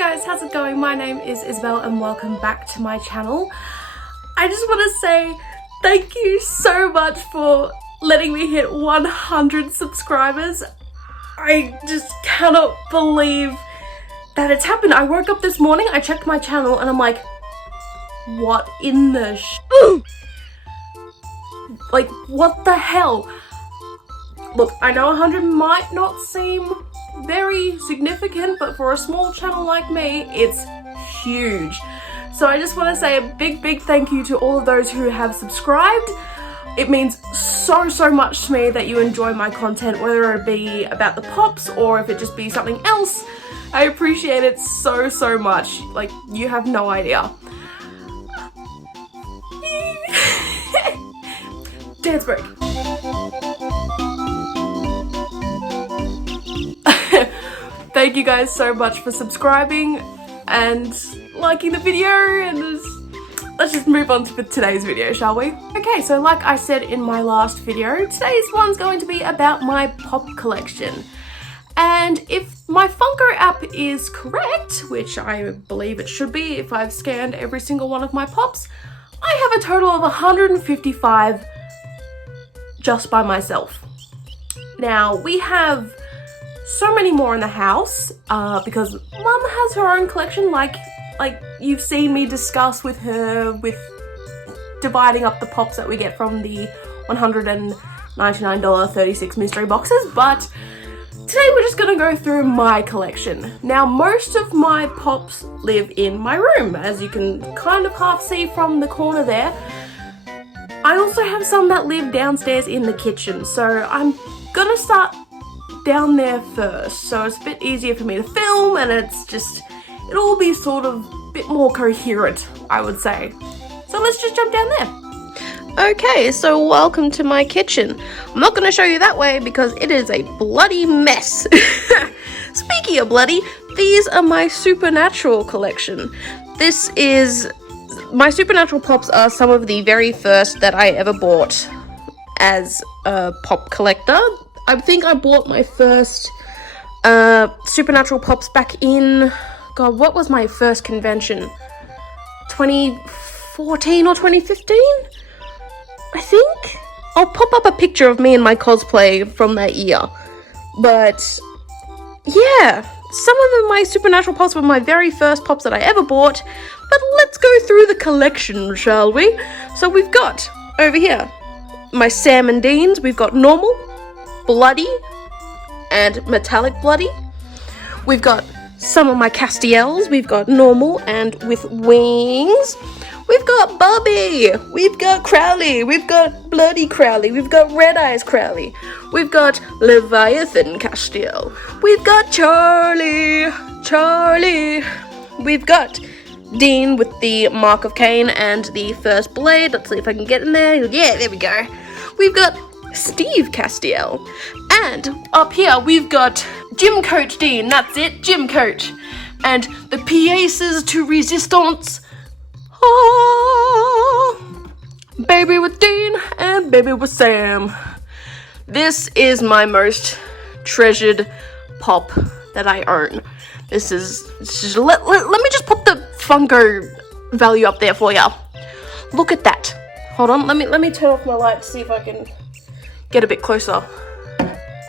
guys, how's it going? My name is Isabel and welcome back to my channel. I just want to say thank you so much for letting me hit 100 subscribers. I just cannot believe that it's happened. I woke up this morning, I checked my channel and I'm like, what in the like, what the hell? Look, I know 100 might not seem very significant, but for a small channel like me, it's huge. So I just want to say a big thank you to all of those who have subscribed. It means so much to me that you enjoy my content, whether it be about the pops or if it just be something else. I appreciate it so much. Like, you have no idea. Dance break. Thank you guys so much for subscribing and liking the video, and let's just move on to today's video, shall we? Okay, so like I said in my last video, today's one's going to be about my pop collection. And if my Funko app is correct, which I believe it should be if I've scanned every single one of my pops, I have a total of 155 just by myself. Now, we have so many more in the house because Mum has her own collection, like you've seen me discuss with her, with dividing up the pops that we get from the $199 36 mystery boxes. But today we're just gonna go through my collection. Now, most of my pops live in my room, as you can kind of half see from the corner there. I also have some that live downstairs in the kitchen, so I'm gonna start down there first, so it's a bit easier for me to film, and it'll all be sort of a bit more coherent, I would say. So let's just jump down there. Okay, so welcome to my kitchen. I'm not going to show you that way because it is a bloody mess. Speaking of bloody, these are my Supernatural collection. My Supernatural pops are some of the very first that I ever bought as a pop collector. I think I bought my first Supernatural pops back in, God, what was my first convention? 2014 or 2015? I think? I'll pop up a picture of me and my cosplay from that year. But, yeah, some of my Supernatural pops were my very first pops that I ever bought. But let's go through the collection, shall we? So we've got, over here, my Sam and Deans. We've got normal, bloody, and metallic bloody. We've got some of my Castiels. We've got normal and with wings. We've got Bobby. We've got Crowley. We've got bloody Crowley. We've got Red Eyes Crowley. We've got Leviathan Castiel. We've got Charlie. We've got Dean with the Mark of Cain and the first blade. Let's see if I can get in there. Yeah, there we go. We've got Steve Castiel. And up here we've got Gym Coach Dean, that's it, Gym Coach. And the Pièces to Resistance. Oh, baby with Dean and baby with Sam. This is my most treasured pop that I own. Let me just put the Funko value up there for ya. Look at that. Hold on, let me turn off my light to see if I can get a bit closer.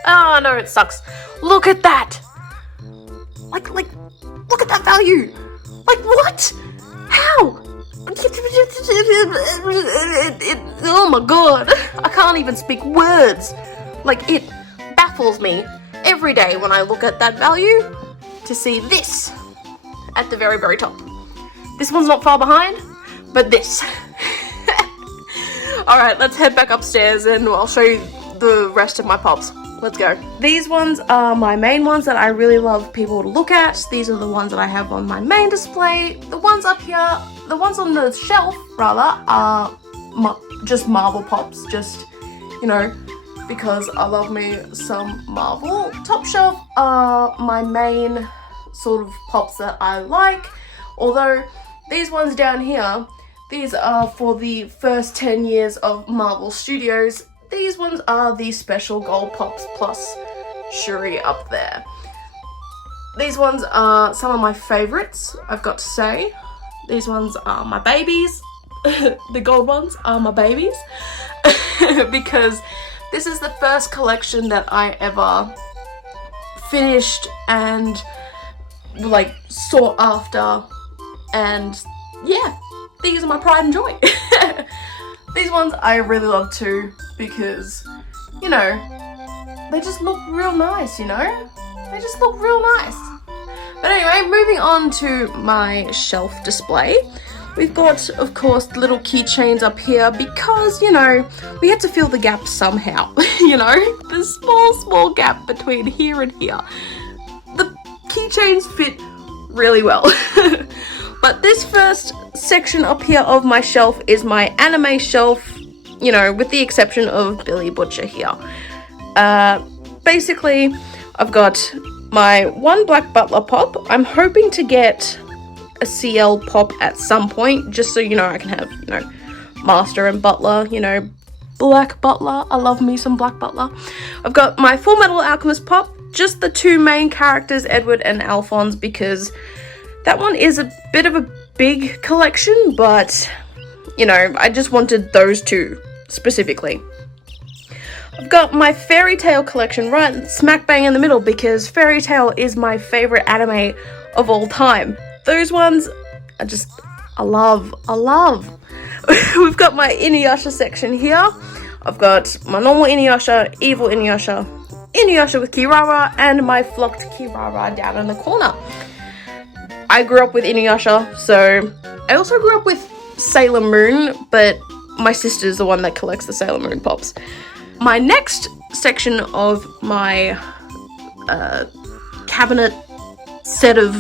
Oh no, it sucks. Look at that. Like, look at that value. Like, what? How? Oh my god. I can't even speak words. Like, it baffles me every day when I look at that value to see this at the very top. This one's not far behind, but this. Alright, let's head back upstairs and I'll show you the rest of my pops. Let's go. These ones are my main ones that I really love people to look at. These are the ones that I have on my main display. The ones up here, the ones on the shelf, rather, are just Marvel pops. Just, you know, because I love me some Marvel. Top shelf are my main sort of pops that I like. Although, these ones down here, these are for the first 10 years of Marvel Studios. These ones are the special gold pops plus Shuri up there. These ones are some of my favorites, I've got to say. These ones are my babies. The gold ones are my babies. Because this is the first collection that I ever finished and like sought after, and yeah, these are my pride and joy. These ones I really love too, because, you know, they just look real nice, you know? They just look real nice. But anyway, moving on to my shelf display. We've got, of course, the little keychains up here because, you know, we had to fill the gap somehow, you know? The small gap between here and here. The keychains fit really well. But this first section up here of my shelf is my anime shelf, you know, with the exception of Billy Butcher here. Basically, I've got my one Black Butler pop. I'm hoping to get a CL pop at some point, just so, you know, I can have, you know, Master and Butler, you know, Black Butler. I love me some Black Butler. I've got my Full Metal Alchemist pop, just the two main characters, Edward and Alphonse, because that one is a bit of a big collection, but, you know, I just wanted those two specifically. I've got my Fairy Tail collection right smack bang in the middle, because Fairy Tail is my favorite anime of all time. Those ones I love. We've got my Inuyasha section here. I've got my normal Inuyasha, evil Inuyasha, Inuyasha with Kirara, and my flocked Kirara down in the corner. I grew up with Inuyasha, so I also grew up with Sailor Moon, but my sister's the one that collects the Sailor Moon pops. My next section of my cabinet set of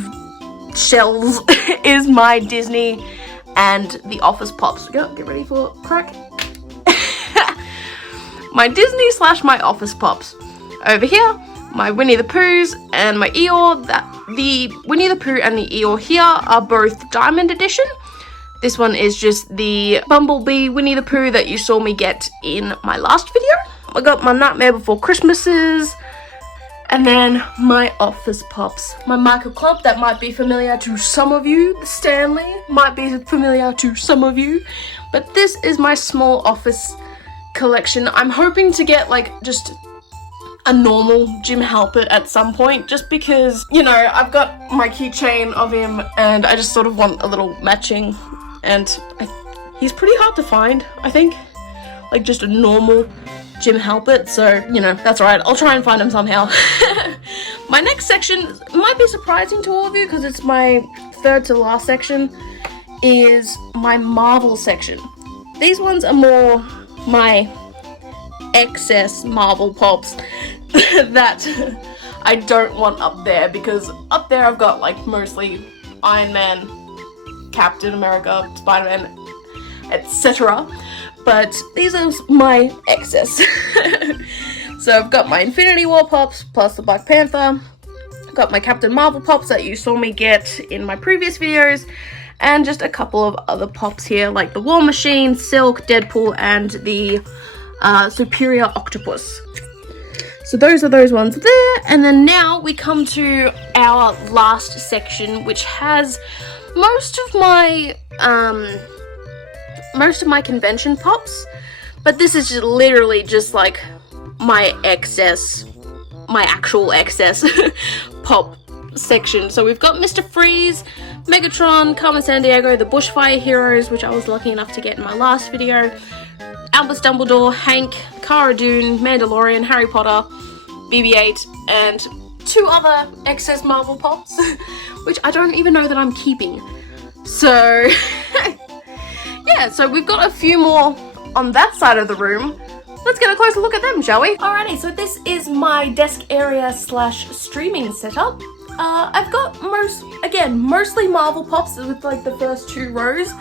shelves is my Disney and The Office pops. Go, get ready for crack. My Disney / my Office pops. Over here, my Winnie the Poohs and my Eeyore. The Winnie the Pooh and the Eeyore here are both Diamond Edition. This one is just the Bumblebee Winnie the Pooh that you saw me get in my last video. I got my Nightmare Before Christmases, and then my Office pops. My Michael Club, that might be familiar to some of you. Stanley might be familiar to some of you. But this is my small Office collection. I'm hoping to get like just a normal Jim Halpert at some point, just because, you know, I've got my keychain of him and I just sort of want a little matching, and he's pretty hard to find, I think, like just a normal Jim Halpert, so, you know, that's alright, I'll try and find him somehow. My next section might be surprising to all of you because it's my third to last section, is my Marvel section. These ones are more my excess Marvel pops that I don't want up there, because up there I've got like mostly Iron Man, Captain America, Spider-Man, etc. But these are my excess. So I've got my Infinity War pops plus the Black Panther. I've got my Captain Marvel pops that you saw me get in my previous videos, and just a couple of other pops here like the War Machine, Silk, Deadpool, and the Superior Octopus. So those are those ones there, and then now we come to our last section, which has most of my convention pops, but this is just literally just like my excess, my actual excess pop section. So we've got Mr. Freeze, Megatron, Carmen Sandiego, the Bushfire Heroes, which I was lucky enough to get in my last video, Albus Dumbledore, Hank, Cara Dune, Mandalorian, Harry Potter, BB-8, and 2 other excess Marvel pops, which I don't even know that I'm keeping. So, yeah, so we've got a few more on that side of the room. Let's get a closer look at them, shall we? Alrighty, so this is my desk area / streaming setup. I've got mostly Marvel pops with like the first 2 rows.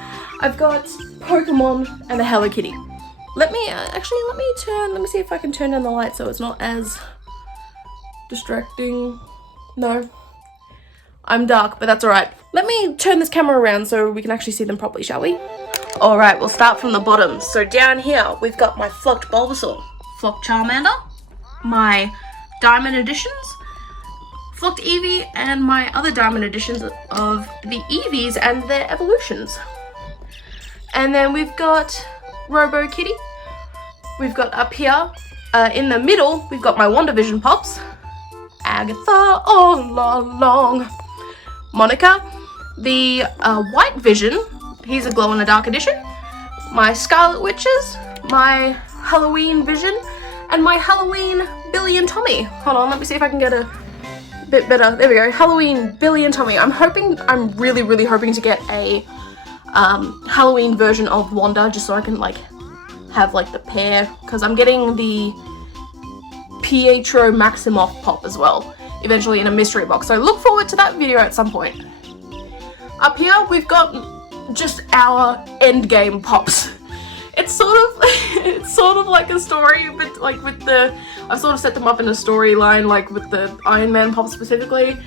I've got Pokemon and a Hello Kitty. Let me see if I can turn down the light so it's not as distracting. No, I'm dark, but that's alright. Let me turn this camera around so we can actually see them properly, shall we? Alright, we'll start from the bottom. So down here, we've got my Flocked Bulbasaur, Flocked Charmander, my Diamond Editions, Flocked Eevee and my other diamond editions of the Eevees and their evolutions. And then we've got Robo Kitty. We've got up here, in the middle, we've got my WandaVision pops. Agatha all along. Monica. The White Vision, he's a glow-in-the-dark edition. My Scarlet Witches, my Halloween Vision, and my Halloween Billy and Tommy. Hold on, let me see if I can get a bit better. There we go, Halloween Billy and Tommy. I'm really hoping to get a Halloween version of Wanda, just so I can like have like the pair, because I'm getting the Pietro Maximoff pop as well, eventually in a mystery box. So look forward to that video at some point. Up here, we've got just our endgame pops. It's sort of like a story, but like with the, I've sort of set them up in a storyline, like with the Iron Man pop specifically.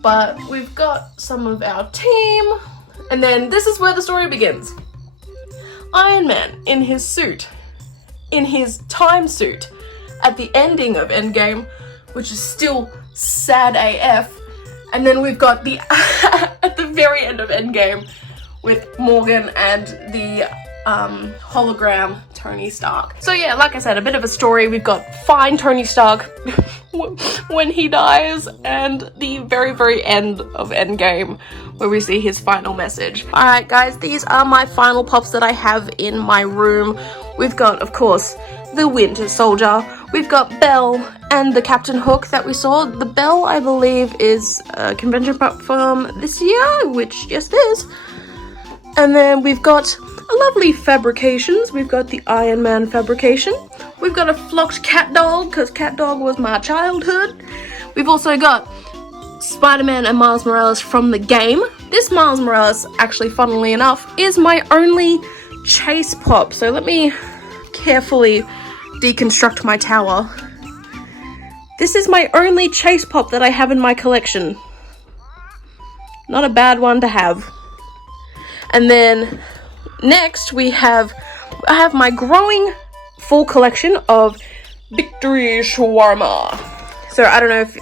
But we've got some of our team, and then this is where the story begins. Iron Man in his suit, in his time suit, at the ending of Endgame, which is still sad AF. And then we've got the at the very end of Endgame with Morgan and the hologram Tony Stark. So yeah, like I said, a bit of a story. We've got fine Tony Stark when he dies, and the very end of Endgame where we see his final message. Alright guys, these are my final pops that I have in my room. We've got, of course, the Winter Soldier. We've got Belle and the Captain Hook that we saw. The Belle, I believe, is a convention pop from this year, which, yes, it is. And then we've got a lovely fabrications. We've got the Iron Man fabrication. We've got a flocked cat dog, because cat dog was my childhood. We've also got Spider-Man and Miles Morales from the game. This Miles Morales, actually, funnily enough, is my only chase pop. So let me carefully deconstruct my tower. This is my only chase pop that I have in my collection. Not a bad one to have. And then next I have my growing full collection of Victory Shawarma. So I don't know if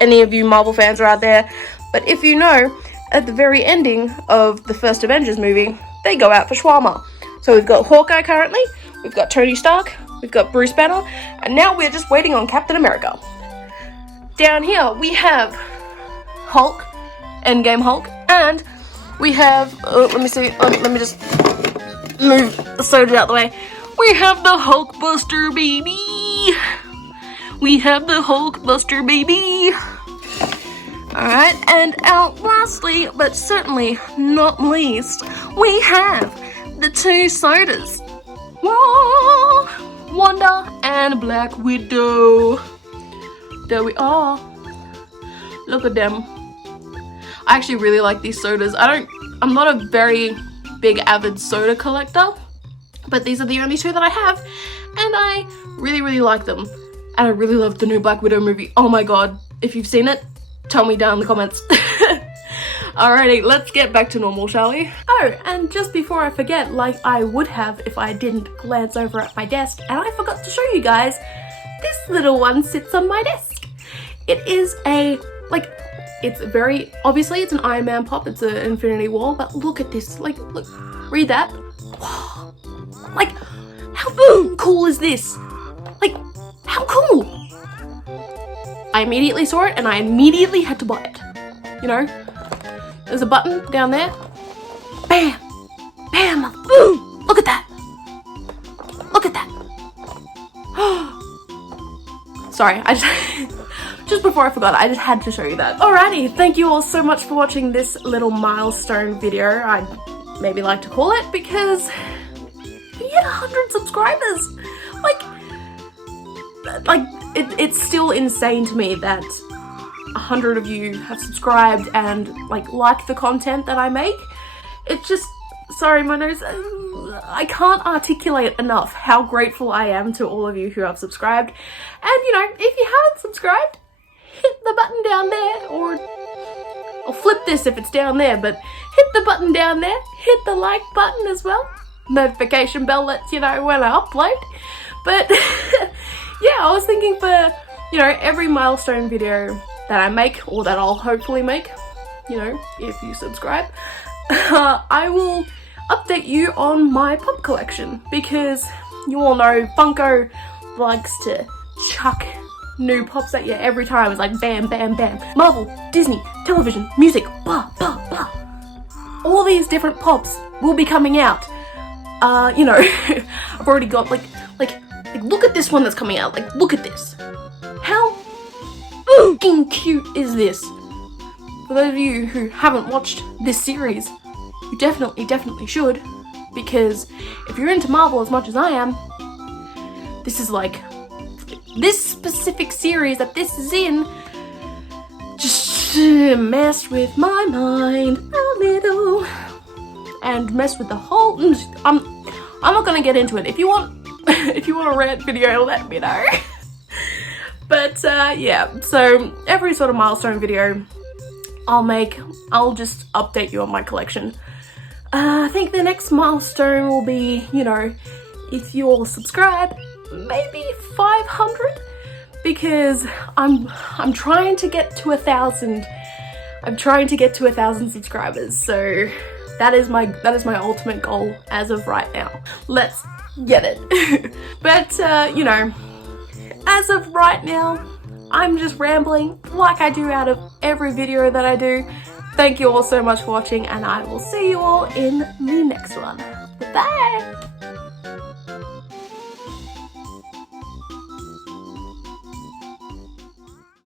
any of you Marvel fans are out there, but if you know, at the very ending of the first Avengers movie, they go out for shawarma. So we've got Hawkeye currently, we've got Tony Stark, we've got Bruce Banner, and now we're just waiting on Captain America. Down here we have Hulk, Endgame Hulk, and we have, let me just move the soda out the way. We have the Hulkbuster baby. We have the Hulkbuster baby. Alright, and lastly, but certainly not least, we have the two sodas. Whoa, Wanda and Black Widow. There we are. Look at them. I actually really like these sodas. I'm not a very big avid soda collector, but these are the only two that I have, and I really like them. And I really love the new Black Widow movie. Oh my god, if you've seen it, tell me down in the comments. Alrighty, let's get back to normal, shall we? Oh, and just before I forget, like I would have if I didn't glance over at my desk, and I forgot to show you guys, this little one sits on my desk. It is a, like, it's very, obviously it's an Iron Man pop, it's an Infinity War, but look at this, like, look, read that. Wow. Like, how cool is this? Like, how cool? I immediately saw it and I immediately had to buy it. You know, there's a button down there. Bam! Bam! Boom! Look at that! Look at that! Sorry, just before I forgot, I just had to show you that. Alrighty, thank you all so much for watching this little milestone video, I'd maybe like to call it, because we hit 100 subscribers! Like, it's still insane to me that 100 of you have subscribed and like the content that I make. It's just, sorry my nose, I can't articulate enough how grateful I am to all of you who have subscribed. And you know, if you haven't subscribed, hit the button down there, or I'll flip this if it's down there, but hit the button down there, hit the like button as well. Notification bell lets you know when I upload. But yeah, I was thinking for, you know, every milestone video that I make, or that I'll hopefully make, you know, if you subscribe, I will update you on my pop collection, because you all know Funko likes to chuck new pops at you every time. It's like bam, bam, bam. Marvel, Disney, television, music, blah, blah, blah. All these different pops will be coming out. You know, I've already got like, look at this one that's coming out. Like, look at this. How fucking cute is this? For those of you who haven't watched this series, you definitely should, because if you're into Marvel as much as I am, this is like, this specific series that this is in just messed with my mind a little, and messed with the whole, I'm not gonna get into it. If you want if you want a rant video, let me know. But yeah, so every sort of milestone video I'll just update you on my collection. I think the next milestone will be, you know, if you all subscribe, maybe 500, because I'm trying to get to 1,000. I'm trying to get to 1,000 subscribers, so that is my ultimate goal as of right now. Let's get it. But you know, as of right now, I'm just rambling like I do out of every video that I do. Thank you all so much for watching, and I will see you all in the next one. Bye!